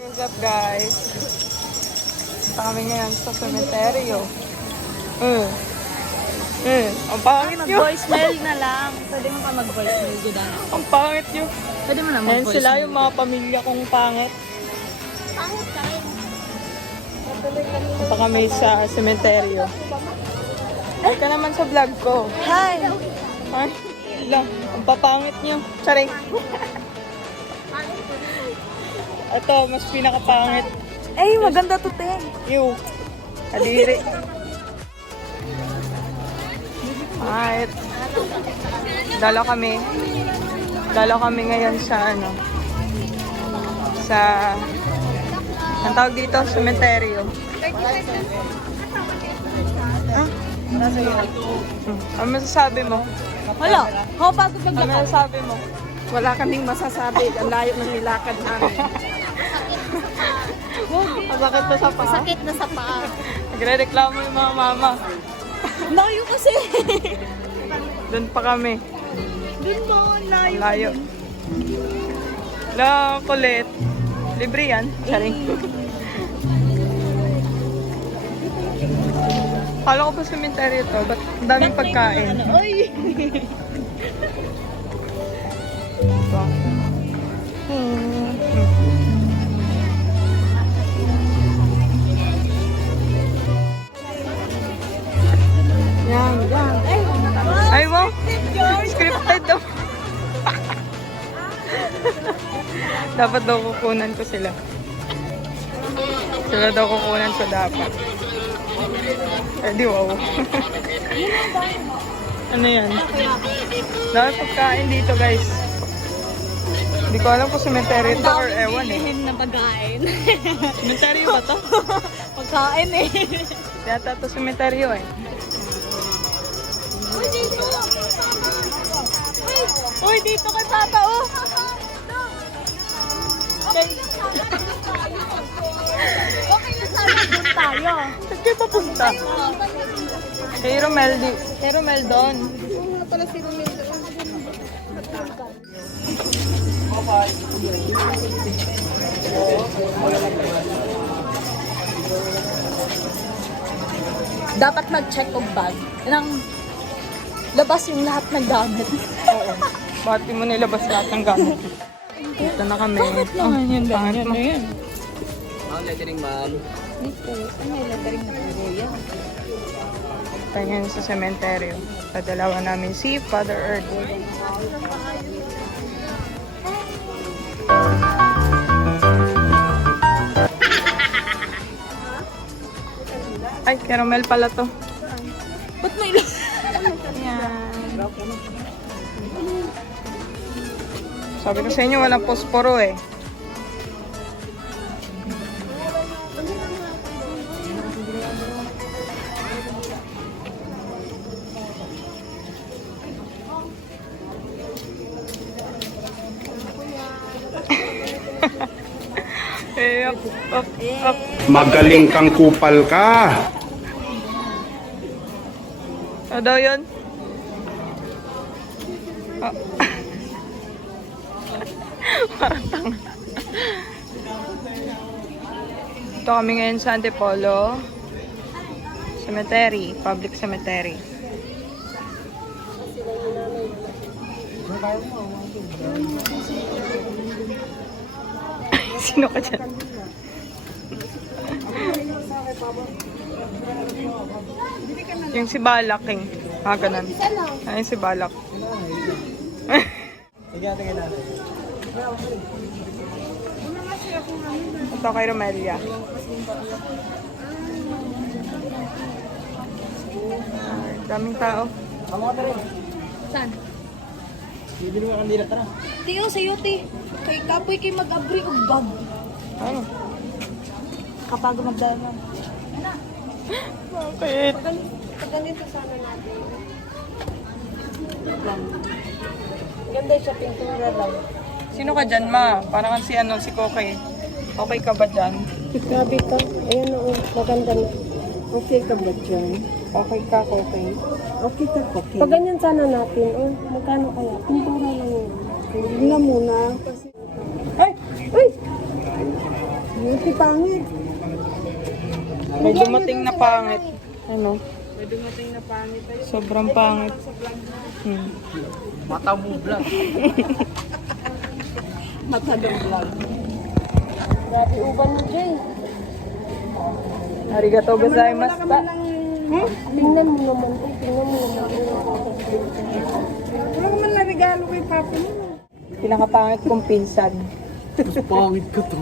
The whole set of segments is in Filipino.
What's up guys? Kami ngayon sa cemetery. Ang pangit nyo. Mag-voicemail na lang. Pwede mo pa mag-voicemail, Gudan. Ang pangit nyo. Pwede mo na Ayan mag-voicemail. sila yung mga pamilya kong pangit. Pangit ka rin. Punta kami sa cemetery. Ay ka naman sa vlog ko. Hi! Ay, lang. Ang papangit nyo. Charing. Ito, mas pinakapangit. Ay, maganda to, te. Ew. Kadiri. Alright. Dalo kami ngayon sa ang tawag dito, sementeryo. Ano masasabi mo? Wala. Ako bago Ano maglakad. masasabi mo? Wala kaming masasabi. Ang layo ng nilakad namin. Masakit na sa paa? Sakit na sa paa. Nagre-reklamo yung mga mama. Layo kasi. Doon pa kami. Doon mo, layo. Ang layo. La, kulit. Libre yan. Charing. Kala ko pa cemetery ito. Ba't ang daming pagkain? Ay! Ito. Yan. Ay, wow! Scripted daw. Dapat daw kukunan ko sila. Sila daw kukunan ko dapat. Eh, di wow. Ano yan? Dahil pagkain dito, guys. Hindi ko alam kung cemetery ito or ewan eh. Bilihin na pagkain. Cemetery ba to? Pagkain eh. Yata ito cemetery eh. Uy, dito! Uy, dito kay Papa, oh! Okay na sana doon tayo. Saan kayo papunta? Kay Romel, kay Romel doon. Pala si Romel. Dapat mag-check of bag. Nang labas yung lahat ng gamit. Oo. Bakit di mo nilabas lahat ng gamit? Dito na kami. Bakit naman yun? Pangit mo. Ang lettering man. Dito, saan may lettering na puro yan? Ganyan sa cemetery. Padalawa namin si Father Earth. Ay, caramel pala to. Ba't may lang? Yan. Sabi ko sa inyo, walang posporo eh. Up. Magaling kang kupal ka. Ano daw yun? Oh. Parang tanga. Ito kami ngayon sa Antipolo Cemetery, public cemetery. Sino ka dyan? Yung si Balak, King. Ganun. Ayun si Balak. Ito kay Romelia. Daming tao. Saan? Bibili mo kandila, tara. Tiyo, sa'yo, ti. Kay Kapoy kay mag-abri og bag. Ano? Kapag magdala. Bakit? Ganito sana natin. Ganda siya, pintura lang. Sino ka dyan, ma? Parang si si Koke. Okay ka ba dyan? Grabe ka. Ayan o, maganda na. Okay ka ba dyan? Okay ka, Koke. Okay ka, okay. Pag ganyan sana natin, magkano kaya? Pintura lang yun. Hindi na muna. Kasi... Ay! Uy! Beauty pangit. May dumating na pangit. Ano? May dumating na pangit. Sobrang pangit. Mata mo vlog. Mata ng vlog. Grabe uban mo, Jay. Arigatou gozaimasu. Tingnan mo naman. Tingnan mo naman. Wala ka man na regalo kay Papa mo. Pinakapangit kong pinsan. Mas pangit ka to.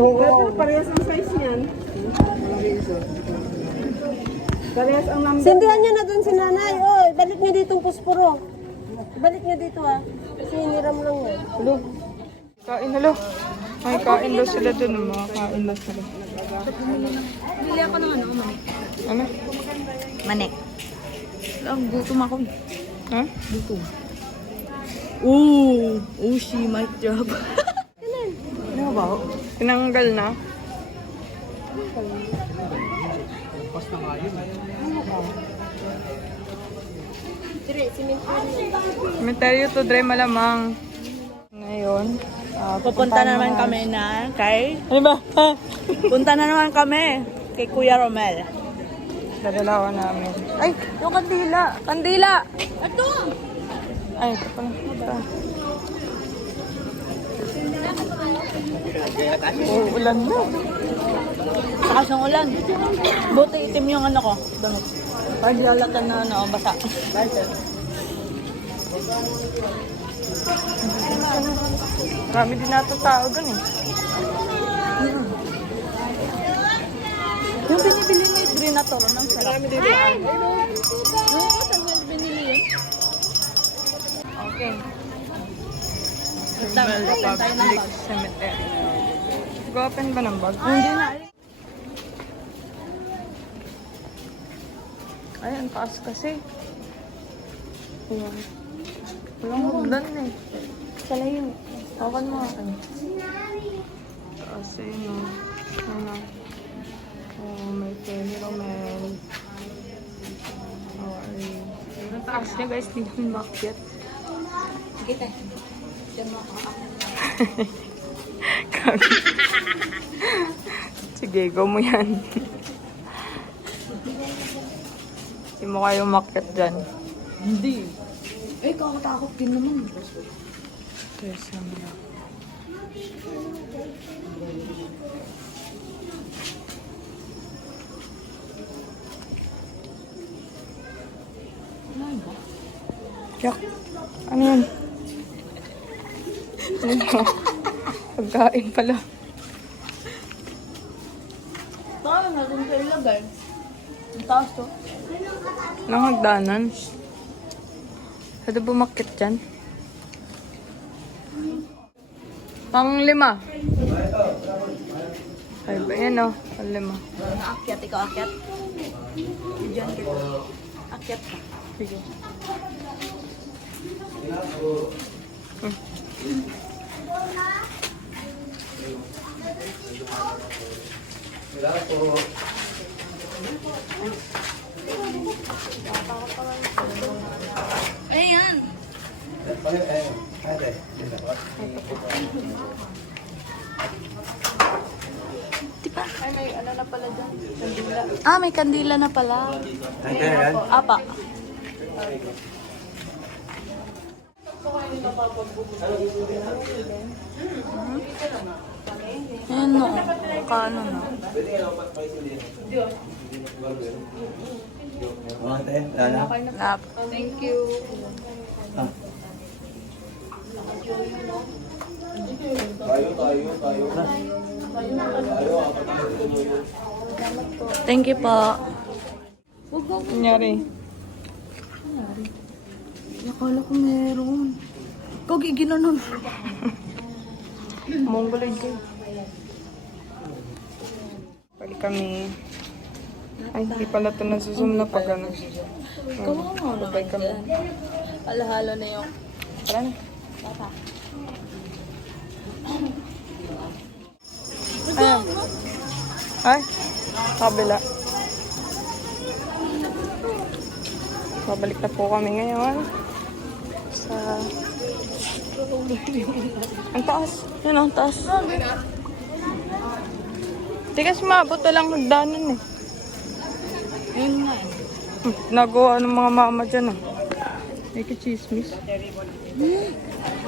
Oo. Parehas ang size niyan. Parehas ang number. Sindihan niyo na dun si nanay. Oy, balik niyo dito ang pusporo. Balik niyo dito ha. Kasi hiniram lang yan. Hello. Kain halo. Ay, kain daw sila dun. Mga kain daw sila. Bili ako ng ano, manik. Ano? Manik. Ang gutom ako. Ha? Gutom. Ooh, she might drop. Ano ba? Tinanggal na. Pas na nga yun. Cemetery to Dre malamang. Ngayon, Pupunta naman kami na kay... Ano ba? Ha? Punta na naman kami kay Kuya Romel. Dadalawan namin. Ay, yung kandila! Kandila! Ito! Ay, ito pala. Ito. Oh, ulan na. Saka siyang ulan. Buti itim yung ano ko. Damit. Pag lalatan na ano, basa. Marami din nato tao dun eh. Yung binibili ni Greenatoro ng sarap. Marami din yan. Oo, saan mo binili yun? Okay. Tama, Bell tayo na Public bag. Cemetery. Go-open ba ng bag? Hindi na. Ay, ang taas kasi. Ayan. Walang hagdan eh. Salayin. Tawakan mo akin. Taas eh, no. Ano? Oh, may Kenny Romel. How are you? Ang taas niya guys, di namin makyat. Sige tayo. Diyan mo ako. Sige, go mo yan. Hindi mo kayo makyat dyan. Hindi. Eh, kakatakot din naman. Tessa mo lang. Yak. Ano yan? Ano ba? Pagkain pala. Tayo natin sa ilagay. Ang taas to. Nang hagdanan. Pwede bumakit dyan. Pang 5. Ay ba yan o? Pang 5. Aakyat, ikaw aakyat. Diyan kita. Aakyat ka. Sige. Ayan. Diba? Ay, may ano na pala dyan. Kandila. Ah, may kandila na pala. Apa. Ayan no. Kano na. Lap. Thank you. Thank you po. Kunyari. Akala ko meron. Ikaw giginanon. Mongoloid kayo. Balik kami. Ay, hindi pala ito nasuzoom na pag ano. Ikaw mo. Sabay kami. Halo-halo na yung Tara na. bata. Ayan. Ay, kabila. Babalik na po kami ngayon sa... Ang taas. Yun ang taas. Di kasi maabot na lang hagdanan eh. Yun nga eh. Nagawa ng mga mama dyan ah. May chismis.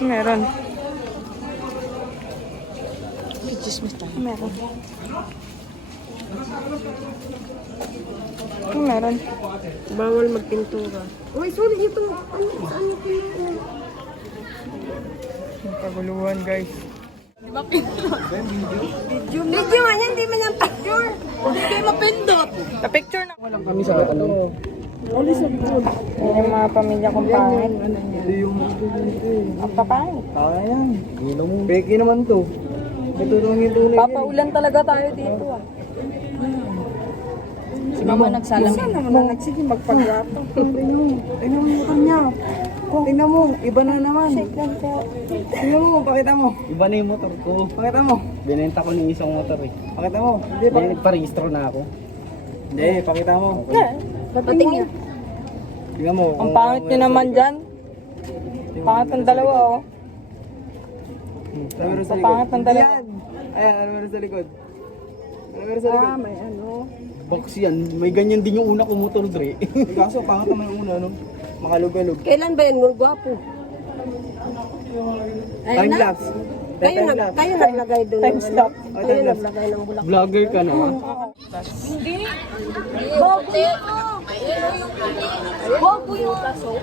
Meron. Chismis tayo. Meron. Meron. Bawal magpintura. Uy, sorry, ito. Ano pintura? Kaguluhan guys. Video nga yan, hindi man yung picture. Hindi kayo mapindot. Na-picture na. Walang kami sa ano. Yan yung mga pamilya kong pangit. Hindi yung Ang papangit. Ayan. Gino mo. Peki naman to. Ito lang yung tunay. Papaulan talaga tayo dito ah. Si mama nagsalam. Saan naman na nagsige magpaglato? Tingnan mo kanya. Tingnan mo, iba na naman. Tingnan mo, pakita mo. Iba na yung motor ko. Pakita mo. Binenta ko ng isang motor eh. Pakita mo. Hindi, Hindi, nagpa-registro na ako. Hindi, pakita mo. Patingin. Tingnan mo. Ang pangit nyo naman dyan. Pangit ang dalawa oh. Ano meron sa likod? Pangit ang dalawa. Yan. Ayan, ano meron sa likod? Ano meron sa likod? May ano. Box yan. May ganyan din yung una kong motor, Dre. Kaso, pangit naman yung una, no? Makalug-alug. Kailan ba yan? Mga gwapo. Time lapse. Kayo naglagay doon. Time stop. Kayo naglagay ng bulak. Vlogger ka naman. Bobo yung kaso.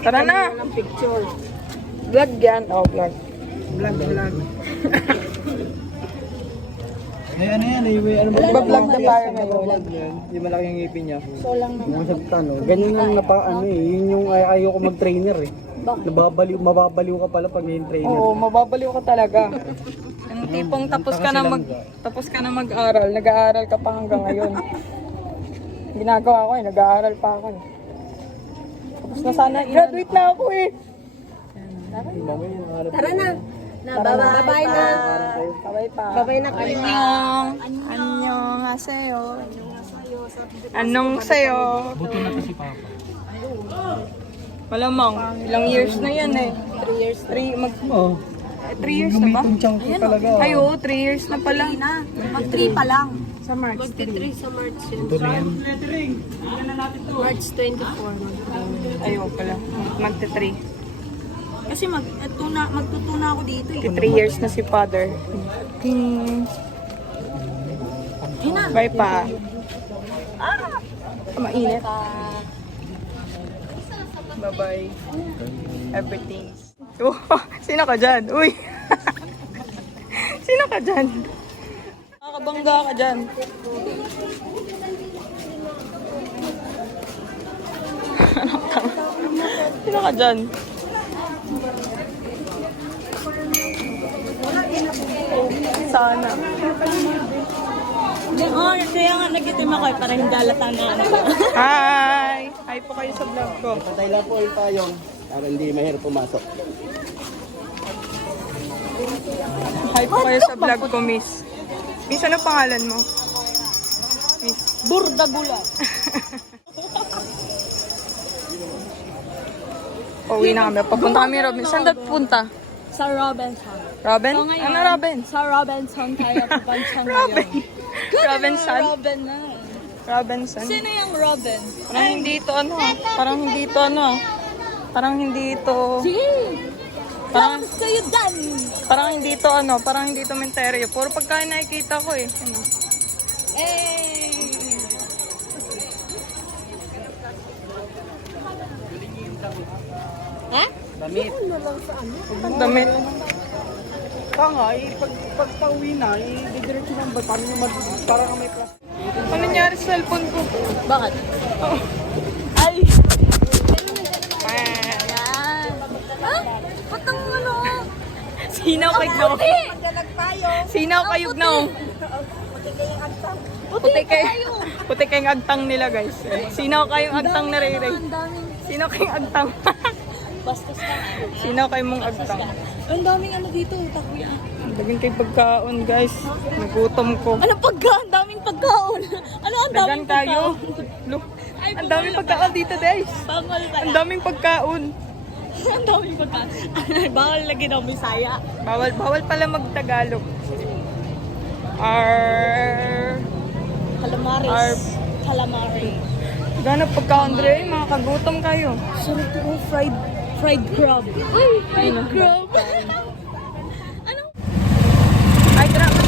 Tara na. Picture. Vlog yan. Oh, vlog. Vlog. Ano yan? Ano ba? Iba-vlog na tayo ngayon. Yung malaking ngipin niya. Bumasag ka, no? Ganyan ang ano eh. Yun yung ayaw ko mag-trainer eh. Mababaliw ka pala pag may trainer. Oo, mababaliw ka talaga. Yung tipong tapos ka na mag-aral, nag-aaral ka pa hanggang ngayon. Ginagawa ko eh, nag-aaral pa ako eh. Tapos na sana, graduate na ako eh. Tara na. Bye-bye na. Sabay pa. Bye-bye na kayo. Annyeong haseyo. Anong sayo? Buto na to si Papa. Malamang, ilang years na yan eh. 3 years. 3 years na ba? Chunk ko talaga. Ay oo, 3 years na pala. Mag-3 pa lang. Sa March. Mag-3 sa March yun. Ito na yan. March 24. Ayaw pala. Magte-3. Kasi magtutuna ako dito eh. 3 years na si father. Bye pa. Mainit. Bye-bye. Everything. Oh, sino ka dyan? Uy! Sino ka dyan? Nakakabangga ka dyan. Sino ka dyan? Sana. Kaya nga nagitim ako eh, para hindi alatan na ano. Hi! Hi po kayo sa vlog ko. Patay lang po yung tayong para hindi mahirap pumasok. Hi po kayo sa vlog ko, miss. Miss, ano pangalan mo? Miss. Burdagula. Pauwi na kami. Papunta kami, Robin. Saan daw punta? Sa Robinson. Robin? So, ngayon, Ano Robin? Sa Robinson tayo pupunta Robin. ngayon. Robinson? Robin na. Robinson? Sino yung Robin? Parang hindi ito ano ah. Parang hindi ito ano ah. Parang hindi ito... Sige! Parang, Kayo dan! parang hindi ito ano. Parang hindi ito menteryo. Puro pagkain nakikita ko eh. Ano? Eh! Ha? Damit. Ang damit. Kaya nga, pag pauwi na, i-diretso ng ba? Parang may class. Ano nangyari sa cellphone ko? Bakit? Ay! Yan! Ha? Ba't ang ano? Sinaw kayog na ako. Sinaw kayog na ako. Puti kayong agtang nila guys. Sinaw kayong agtang na ray. Ang daming Sino kayong agtang? bastos ka. Sino kayong mong agtang? Ang daming ano dito, takuya. Lagyan kayo pagkaon, guys. Nagutom ko. Ano pagkaon? Daming pagkaon. Ano ang Dagan daming tayo. pagkaon? Look, Ay, ang daming pagkaon dito, guys. Bawal pala. Ang daming pagkaon. Ang daming pagkaon. Bawal lagi daw Bisaya. Bawal pala mag-Tagalog. Ar... Calamares. Arb. Calamari. Ganap pagkaon, Dre. Mga kagutom kayo. Sarap to. Fried crab. Uy, fried crab. Ano? Ay, tara.